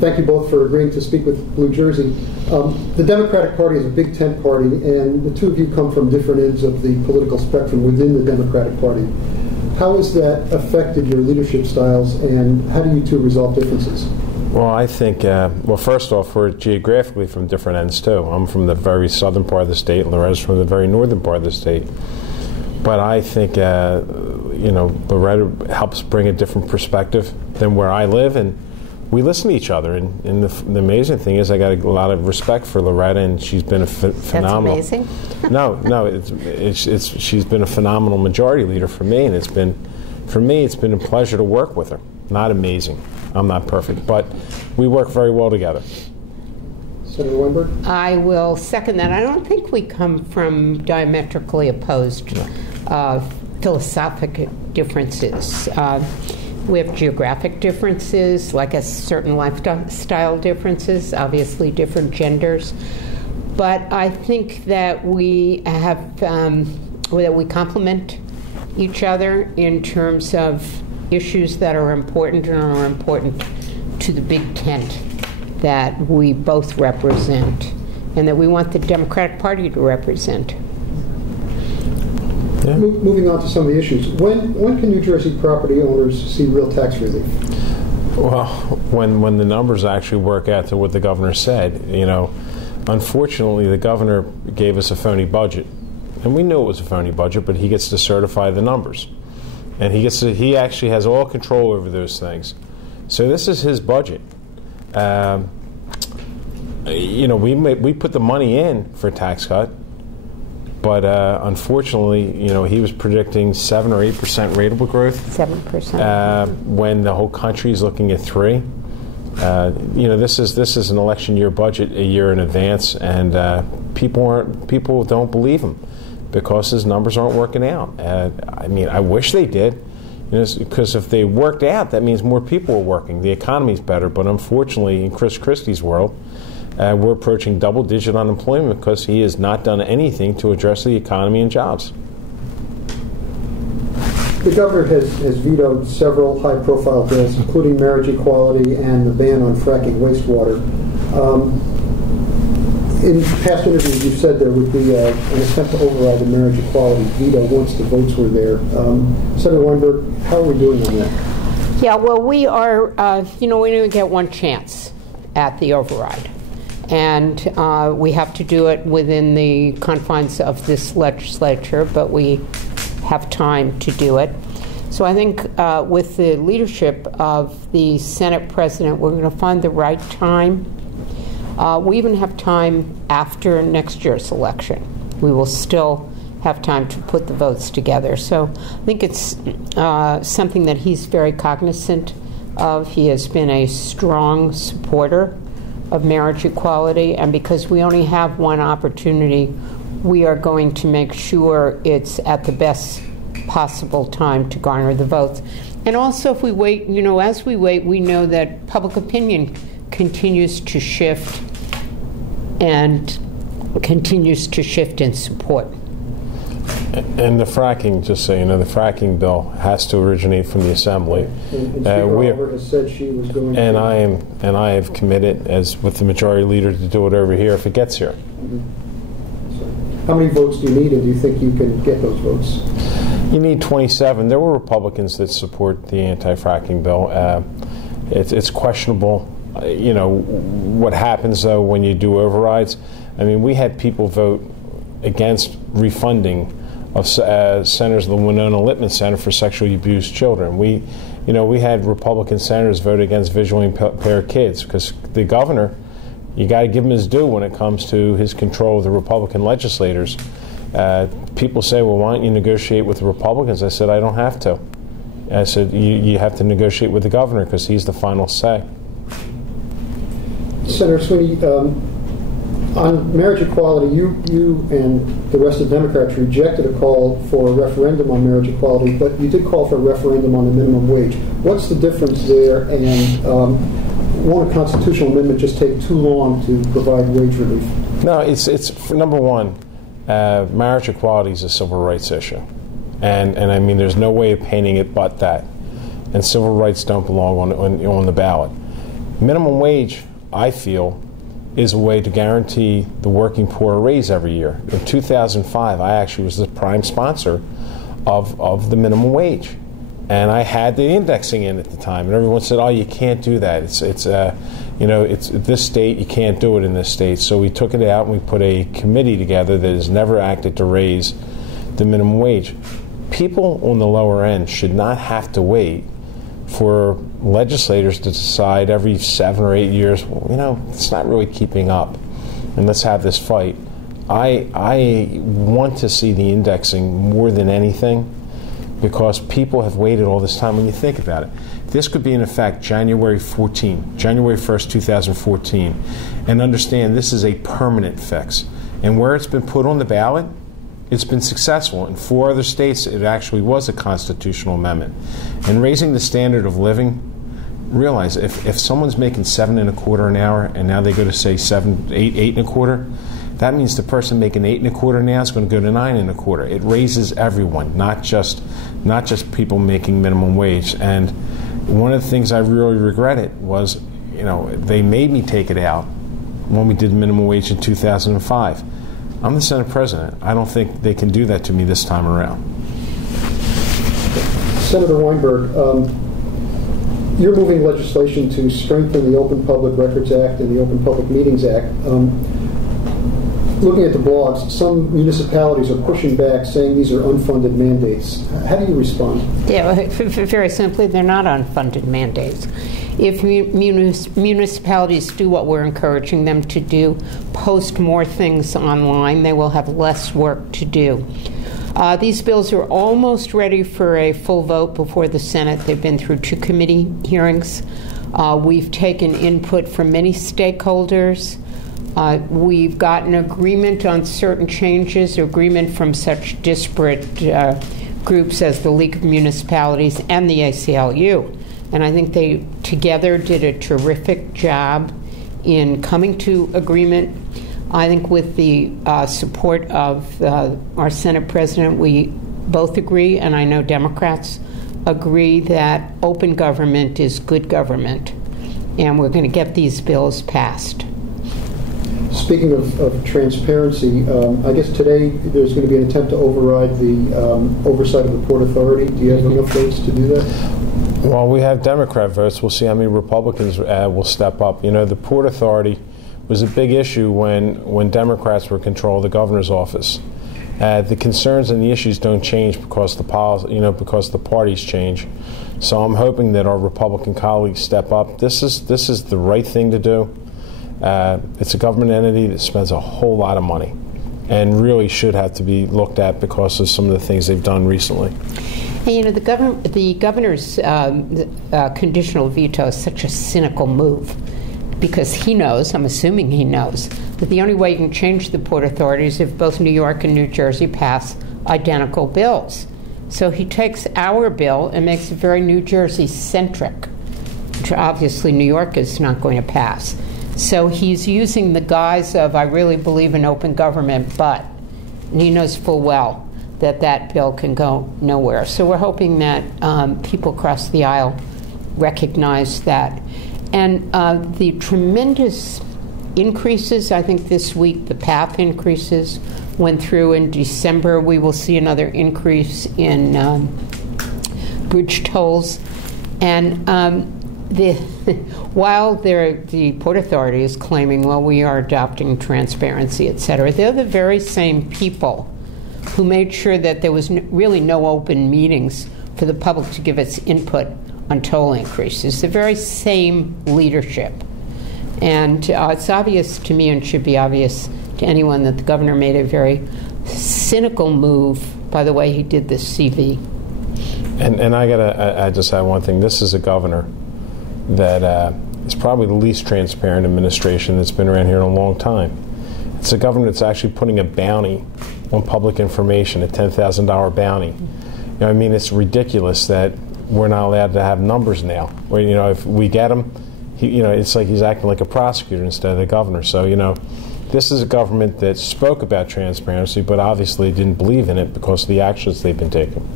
Thank you both for agreeing to speak with Blue Jersey. The Democratic Party is a big tent party, and the two of you come from different ends of the political spectrum within the Democratic Party. How has that affected your leadership styles, and how do you two resolve differences? Well, I think, well, first off, we're geographically from different ends, too. I'm from the very southern part of the state, Loretta's from the very northern part of the state. But I think, Loretta helps bring a different perspective than where I live, and we listen to each other. And the amazing thing is I got a lot of respect for Loretta, and she's been a phenomenal... That's amazing? No, she's been a phenomenal majority leader for me, and it's been a pleasure to work with her. Not amazing. I'm not perfect, but we work very well together. Senator Weinberg? I will second that. I don't think we come from diametrically opposed philosophic differences. We have geographic differences, like a certain lifestyle differences, obviously different genders. But I think that we have that we complement each other in terms of issues that are important and are important to the big tent that we both represent and that we want the Democratic Party to represent. Yeah. Moving on to some of the issues. When can New Jersey property owners see real tax relief? Well, when the numbers actually work out to what the governor said. Unfortunately, the governor gave us a phony budget. And we knew it was a phony budget, but he gets to certify the numbers. And he actually has all control over those things. So this is his budget. We put the money in for a tax cut, but unfortunately, he was predicting 7 or 8% rateable growth. 7%. When the whole country is looking at 3. This is an election year budget a year in advance, and people don't believe him because his numbers aren't working out. I wish they did. Because if they worked out, that means more people are working. The economy's better, but unfortunately, in Chris Christie's world, we're approaching double-digit unemployment because he has not done anything to address the economy and jobs. The governor has vetoed several high-profile bills, including marriage equality and the ban on fracking wastewater. In past interviews, you've said there would be an attempt to override the marriage equality veto once the votes were there. Senator Weinberg, how are we doing on that? Yeah, well, we are, we only get one chance at the override. And we have to do it within the confines of this legislature, but we have time to do it. So I think with the leadership of the Senate President, we're going to find the right time. We even have time after next year's election. We will still have time to put the votes together. So I think it's something that he's very cognizant of. He has been a strong supporter of marriage equality, and because we only have one opportunity, we are going to make sure it's at the best possible time to garner the votes. And also, if we wait, as we wait, we know that public opinion continues to shift and continues to shift in support. And the fracking, just so you know, the fracking bill has to originate from the Assembly. And Speaker Oliver has said she was going to... And I have committed, as with the majority leader, to do it over here if it gets here. Mm-hmm. So how many votes do you need, and do you think you can get those votes? You need 27. There were Republicans that support the anti-fracking bill. It's questionable, what happens, though, when you do overrides. We had people vote against refunding of senators of the Winona Littman Center for sexually abused children. We had Republican senators vote against visually impaired kids because the governor, you got to give him his due when it comes to his control of the Republican legislators. People say, well, why don't you negotiate with the Republicans? I said, I don't have to. I said, you have to negotiate with the governor because he's the final say. Senator Sweeney, on marriage equality, you and the rest of the Democrats rejected a call for a referendum on marriage equality, but you did call for a referendum on the minimum wage. What's the difference there, and won't a constitutional amendment just take too long to provide wage relief? No, it's number one, marriage equality is a civil rights issue. And there's no way of painting it but that. And civil rights don't belong on the ballot. Minimum wage, I feel, is a way to guarantee the working poor a raise every year. In 2005, I actually was the prime sponsor of the minimum wage. And I had the indexing in at the time, and everyone said, "Oh, you can't do that. It's this state. You can't do it in this state." So we took it out, and we put a committee together that has never acted to raise the minimum wage. People on the lower end should not have to wait for legislators to decide every 7 or 8 years. Well, it's not really keeping up, and let's have this fight. I want to see the indexing more than anything, because people have waited all this time. When you think about it, this could be in effect January 1st, 2014. And understand, this is a permanent fix. And where it's been put on the ballot, it's been successful. In 4 other states, it actually was a constitutional amendment. And raising the standard of living, realize if someone's making $7.25 an hour, and now they go to say $8 and a quarter, that means the person making $8 and a quarter now is going to go to $9 and a quarter. It raises everyone, not just people making minimum wage. And one of the things I really regretted was, they made me take it out when we did minimum wage in 2005. I'm the Senate President. I don't think they can do that to me this time around. Senator Weinberg, you're moving legislation to strengthen the Open Public Records Act and the Open Public Meetings Act. Looking at the blogs, some municipalities are pushing back, saying these are unfunded mandates. How do you respond? Yeah, very simply, they're not unfunded mandates. If municipalities do what we're encouraging them to do, post more things online, they will have less work to do. These bills are almost ready for a full vote before the Senate. They've been through 2 committee hearings. We've taken input from many stakeholders. We've gotten agreement on certain changes, agreement from such disparate groups as the League of Municipalities and the ACLU. And I think they together did a terrific job in coming to agreement. I think with the support of our Senate President, we both agree, and I know Democrats agree, that open government is good government, and we're going to get these bills passed. Speaking of transparency, I guess today there's going to be an attempt to override the oversight of the Port Authority. Do you have enough votes to do that? Well, we have Democrat votes. We'll see how many Republicans will step up. The Port Authority was a big issue when Democrats were in control of the governor's office. The concerns and the issues don't change because the parties change. So I'm hoping that our Republican colleagues step up. This is the right thing to do. It's a government entity that spends a whole lot of money and really should have to be looked at because of some of the things they've done recently. Hey, the governor's conditional veto is such a cynical move, because he knows, I'm assuming he knows, that the only way you can change the Port Authority is if both New York and New Jersey pass identical bills. So he takes our bill and makes it very New Jersey-centric, which obviously New York is not going to pass. So he's using the guise of, I really believe in open government, but, and he knows full well that bill can go nowhere. So we're hoping that people across the aisle recognize that. And the tremendous increases, I think this week the PATH increases went through. In December we will see another increase in bridge tolls. And while the Port Authority is claiming, well, we are adopting transparency, et cetera, they're the very same people who made sure that there was really no open meetings for the public to give its input on toll increases. The very same leadership. And it's obvious to me, and should be obvious to anyone, that the governor made a very cynical move by the way he did this CV. And I just add one thing. This is a governor that is probably the least transparent administration that's been around here in a long time. It's a governor that's actually putting a bounty on public information, a $10,000 bounty. It's ridiculous that we're not allowed to have numbers now. Where, if we get them, it's like he's acting like a prosecutor instead of the governor. So, this is a government that spoke about transparency, but obviously didn't believe in it because of the actions they've been taking.